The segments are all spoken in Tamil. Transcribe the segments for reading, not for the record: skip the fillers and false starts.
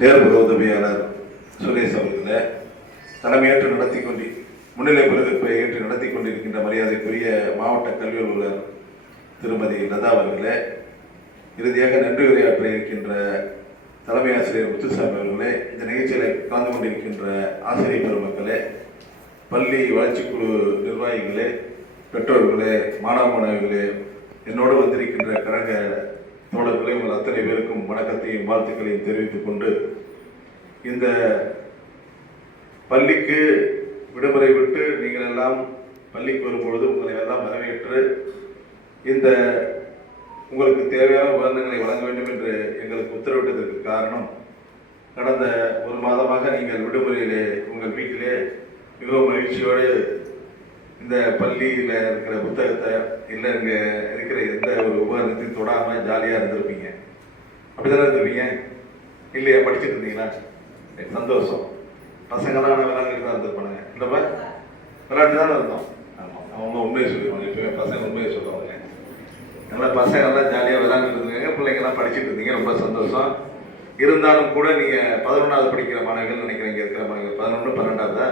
நேர்முக உதவியாளர் சுரேஷ் அவர்களே, தலைமையேற்று முன்னிலை பொறுப்பை ஏற்று நடத்தி கொண்டிருக்கின்ற மரியாதைக்குரிய மாவட்ட கல்வி அலுவலர் திருமதி லதா அவர்களே, இறுதியாக நன்றி உரையாற்ற இருக்கின்ற தலைமை ஆசிரியர் முத்துசாமி அவர்களே, இந்த நிகழ்ச்சியில் கலந்து கொண்டிருக்கின்ற ஆசிரியர் பெருமக்களே, பள்ளி வளர்ச்சிக்குழு நிர்வாகிகளே, பெற்றோர்களே, மாணவ மாணவிகளே, என்னோடு வந்திருக்கின்ற கழக தோழர்களே, உங்கள் அத்தனை பேருக்கும் வணக்கத்தையும் வாழ்த்துக்களையும் தெரிவித்துக் கொண்டு, இந்த பள்ளிக்கு விடுமுறை விட்டு நீங்கள் எல்லாம் பள்ளிக்கு வரும்பொழுது உங்களை எல்லாம் வரவேற்று இந்த உங்களுக்கு தேவையான உபகரணங்களை வழங்க வேண்டும் என்று எங்களுக்கு உத்தரவிட்டதற்கு காரணம், கடந்த ஒரு மாதமாக நீங்கள் விடுமுறையிலே உங்கள் வீட்டிலே மிகவும் மகிழ்ச்சியோடு இந்த பள்ளியில் இருக்கிற புத்தகத்தை இல்லை இங்கே இருக்கிற எந்த ஒரு உபகரணத்தையும் தொடாமல் ஜாலியாக இருந்திருப்பீங்க. அப்படிதானே இருந்திருப்பீங்க இல்லையா? படிச்சுட்டு இருந்தீங்களா? சந்தோஷம். பசங்களாம் விளையாண்டுட்டு தான் இருந்திருப்பானுங்க. இல்லைப்பா, விளையாட்டு தானே இருந்தோம். ஆமாம், அவங்க உண்மையை சொல்லிடுவாங்க. எப்பவுமே பசங்க உண்மையை சொல்லுவாங்க. நல்லா பசங்கள்லாம் ஜாலியாக விளையாண்டுட்டு இருந்தீங்க, பிள்ளைங்கள்லாம் படிச்சுட்டு இருந்தீங்க, ரொம்ப சந்தோஷம். இருந்தாலும் கூட நீங்கள் 11வது படிக்கிற மாணவர்கள் நினைக்கிறீங்க, இருக்கிற மாணவர்கள் 11, 12ஆவதா,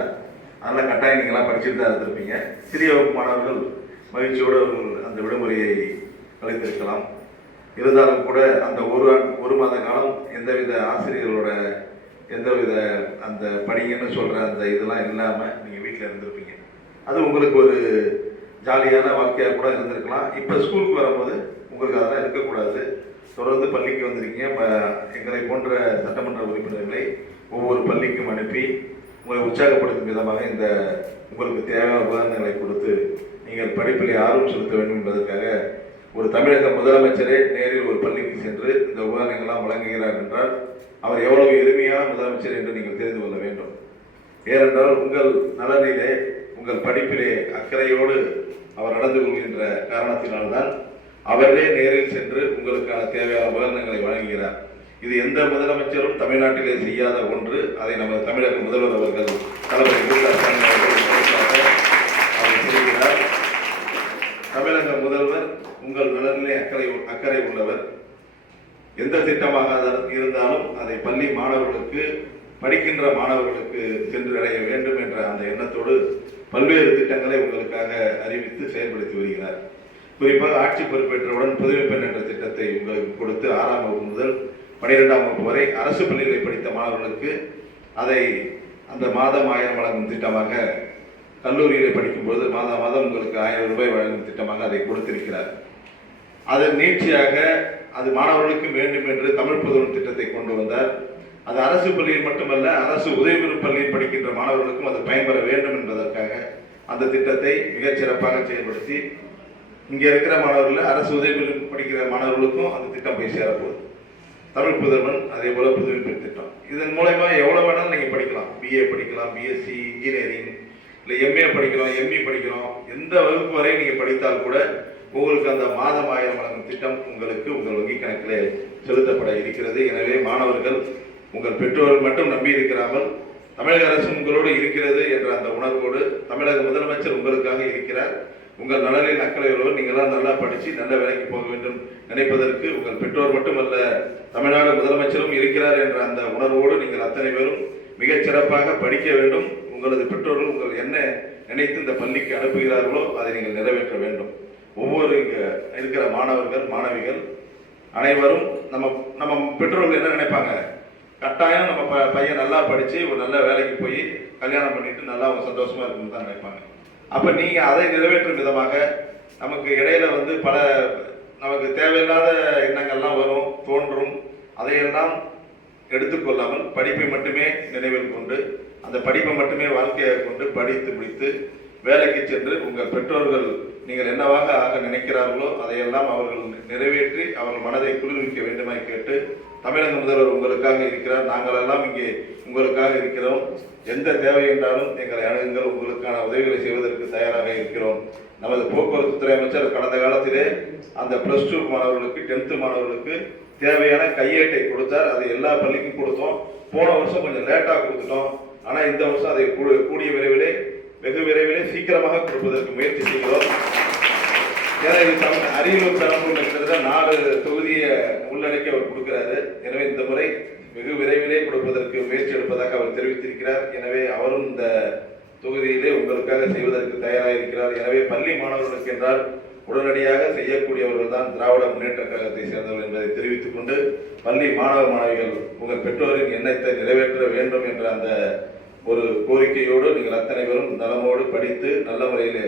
அதெல்லாம் கட்டாயம் நீங்களாம் படிச்சுட்டு தான் இருந்திருப்பீங்க. சிறிய வகுப்பு மாணவர்கள் மகிழ்ச்சியோடு அவர்கள் அந்த விடுமுறையை கழித்திருக்கலாம். இருந்தாலும் கூட அந்த ஒரு மாத காலம் எந்தவித ஆசிரியர்களோட எந்தவித அந்த படிங்கன்னு சொல்கிற அந்த இதெல்லாம் இல்லாமல் நீங்கள் வீட்டில் இருந்திருப்பீங்க. அது உங்களுக்கு ஒரு ஜாலியான வாழ்க்கையாக கூட இருந்திருக்கலாம். இப்போ ஸ்கூலுக்கு வரும்போது உங்களுக்கு அதெல்லாம் இருக்கக்கூடாது. தொடர்ந்து பள்ளிக்கு வந்திருக்கீங்க. எங்களை போன்ற சட்டமன்ற உறுப்பினர்களை ஒவ்வொரு பள்ளிக்கும் அனுப்பி உங்களை உற்சாகப்படுத்தும் விதமாக இந்த உங்களுக்கு தேவையான உபகரணங்களை கொடுத்து நீங்கள் படிப்பிலே ஆர்வம் செலுத்த வேண்டும் என்பதற்காக ஒரு தமிழக முதலமைச்சரே நேரில் ஒரு பள்ளிக்கு சென்று இந்த உபகரணங்கள்லாம் வழங்குகிறார் என்றால் அவர் எவ்வளவு எளிமையான முதலமைச்சர் என்று நீங்கள் தெரிந்து கொள்ள வேண்டும். ஏனென்றால் உங்கள் நலனிலே உங்கள் படிப்பிலே அக்கறையோடு அவர் நடந்து கொள்கின்ற காரணத்தினால்தான் அவர்களே நேரில் சென்று உங்களுக்கான தேவையான உபகரணங்களை வழங்குகிறார். இது எந்த முதலமைச்சரும் தமிழ்நாட்டிலே செய்யாத ஒன்று. அதை நமது தமிழக முதல்வர் அவர்கள் செய்கிறார். தமிழக முதல்வர் உங்கள் நலனிலே அக்கறை உள்ளவர். எந்த திட்டமாக இருந்தாலும் அதை பள்ளி மாணவர்களுக்கு, படிக்கின்ற மாணவர்களுக்கு சென்று அடைய வேண்டும் என்ற அந்த எண்ணத்தோடு பல்வேறு திட்டங்களை உங்களுக்காக அறிவித்து செயல்படுத்தி வருகிறார். குறிப்பாக ஆட்சி பொறுப்பேற்றவுடன் புதுமை பெண் என்ற திட்டத்தை உங்களுக்கு கொடுத்து 6ஆம் வகுப்பு முதல் 12ஆம் வகுப்பு வரை அரசு பள்ளிகளை படித்த மாணவர்களுக்கு அதை அந்த மாதம் 1000 வழங்கும் திட்டமாக, கல்லூரிகளை படிக்கும்போது மாதம் உங்களுக்கு 1000 ரூபாய் வழங்கும் திட்டமாக அதை கொடுத்திருக்கிறார். அதன் நீட்சியாக அது மாணவர்களுக்கு வேண்டும் என்று தமிழ் புதுமை திட்டத்தை கொண்டு வந்தார். அது அரசு பள்ளியில் மட்டுமல்ல, அரசு உதவி பெறும் பள்ளியில் படிக்கின்ற மாணவர்களுக்கும் அது பயன்பெற வேண்டும் என்பதற்காக அந்த திட்டத்தை மிகச் சிறப்பாக செயல்படுத்தி இங்கே இருக்கிற மாணவர்கள் அரசு உதவி பெறும் படிக்கிற மாணவர்களுக்கும் அந்த திட்டம் போய் சேரப்போகுது. தமிழ் புதல்வன், அதே போல புதுமை பெண் திட்டம். இதன் மூலமா எவ்வளவு வேணாலும் நீங்க படிக்கலாம். பிஏ படிக்கலாம், பிஎஸ்சி, இன்ஜினியரிங், இல்லை எம்ஏ படிக்கிறோம், எம்இ படிக்கிறோம். எந்த வகுப்பு வரை நீங்க படித்தால் கூட உங்களுக்கு அந்த மாதம் 1000 வழங்கும் திட்டம் உங்களுக்கு உங்கள் வங்கி கணக்கில் செலுத்தப்பட இருக்கிறது. எனவே மாணவர்கள் உங்கள் பெற்றோர்கள் மட்டும் நம்பி இருக்கிறாமல் தமிழக அரசு உங்களோடு இருக்கிறது என்ற அந்த உணர்வோடு தமிழக முதலமைச்சர் உங்களுக்காக இருக்கிறார். உங்கள் நலனின் அக்கறையோடு நீங்களாம் நல்லா படித்து நல்ல வேலைக்கு போக வேண்டும் நினைப்பதற்கு உங்கள் பெற்றோர் மட்டுமல்ல, தமிழ்நாடு முதலமைச்சரும் இருக்கிறார் என்ற அந்த உணர்வோடு நீங்கள் அத்தனை பேரும் மிகச் சிறப்பாக படிக்க வேண்டும். உங்களது பெற்றோர்கள் உங்கள் என்ன நினைத்து இந்த பள்ளிக்கு அனுப்புகிறார்களோ அதை நீங்கள் நிறைவேற்ற வேண்டும். ஒவ்வொரு இங்கே இருக்கிற மாணவர்கள், மாணவிகள் அனைவரும் நம்ம பெற்றோர்கள் என்ன நினைப்பாங்க, கட்டாயம் நம்ம பையன் நல்லா படித்து ஒரு நல்ல வேலைக்கு போய் கல்யாணம் பண்ணிட்டு நல்லா சந்தோஷமா இருக்குன்னு தான் நினைப்பாங்க. அப்போ நீங்கள் அதை நிறைவேற்றும் விதமாக நமக்கு இடையில பல நமக்கு தேவையில்லாத எண்ணங்கள்லாம் வரும், தோன்றும். அதையெல்லாம் எடுத்துக்கொள்ளாமல் படிப்பை மட்டுமே நினைவில் கொண்டு, அந்த படிப்பை மட்டுமே வாழ்க்கையாக கொண்டு படித்து முடித்து வேலைக்கு சென்று உங்கள் பெற்றோர்கள் நீங்கள் என்னவாக ஆக நினைக்கிறார்களோ அதையெல்லாம் அவர்கள் நிறைவேற்றி அவர்கள் மனதை குளிர்விக்க வேண்டுமாய் கேட்டு, தமிழக முதல்வர் உங்களுக்காக இருக்கிறார், நாங்கள் எல்லாம் இங்கே உங்களுக்காக இருக்கிறோம். எந்த தேவை என்றாலும் எங்களை அணுகுங்கள், உங்களுக்கான உதவிகளை செய்வதற்கு தயாராக இருக்கிறோம். நமது போக்குவரத்து துறை அமைச்சர் கடந்த காலத்திலே அந்த +2 மாணவர்களுக்கு, 10th மாணவர்களுக்கு தேவையான கையேட்டை கொடுத்தார். அதை எல்லா பள்ளிக்கும் கொடுத்தோம். போன வருஷம் கொஞ்சம் லேட்டாக கொடுத்துட்டோம். ஆனால் இந்த வருஷம் அதை கூடிய விரைவிலே, வெகு விரைவிலே சீக்கிரமாக கொடுப்பதற்கு முயற்சி செய்கிறோம். ஏன்னா இது அரியலூர் தரம்பூர் கிட்டத்தட்ட 4 தொகுதியை உள்ளடக்கி அவர் கொடுக்கிறாரு. எனவே இந்த முறை வெகு விரைவிலே கொடுப்பதற்கு முயற்சி எடுப்பதாக அவர் தெரிவித்திருக்கிறார். எனவே அவரும் இந்த தொகுதியிலே உங்களுக்காக செய்வதற்கு தயாராக இருக்கிறார். எனவே பள்ளி மாணவர்களுக்கு என்றால் உடனடியாக செய்யக்கூடியவர்கள் தான் திராவிட முன்னேற்ற கழகத்தை சேர்ந்தவர்கள் என்பதை தெரிவித்துக் கொண்டு, பள்ளி மாணவ மாணவிகள் உங்கள் பெற்றோரின் எண்ணத்தை நிறைவேற்ற வேண்டும் என்ற அந்த ஒரு கோரிக்கையோடு நீங்கள் அத்தனை பேரும் நலமோடு படித்து நல்ல முறையிலே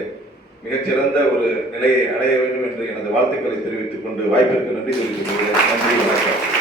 மிகச்சிறந்த ஒரு நிலையை அடைய வேண்டும் என்று எனது வாழ்த்துக்களை தெரிவித்துக் கொண்டு வாய்ப்பிற்கு நன்றி தெரிவித்துக் கொள்கிறேன். நன்றி, வணக்கம்.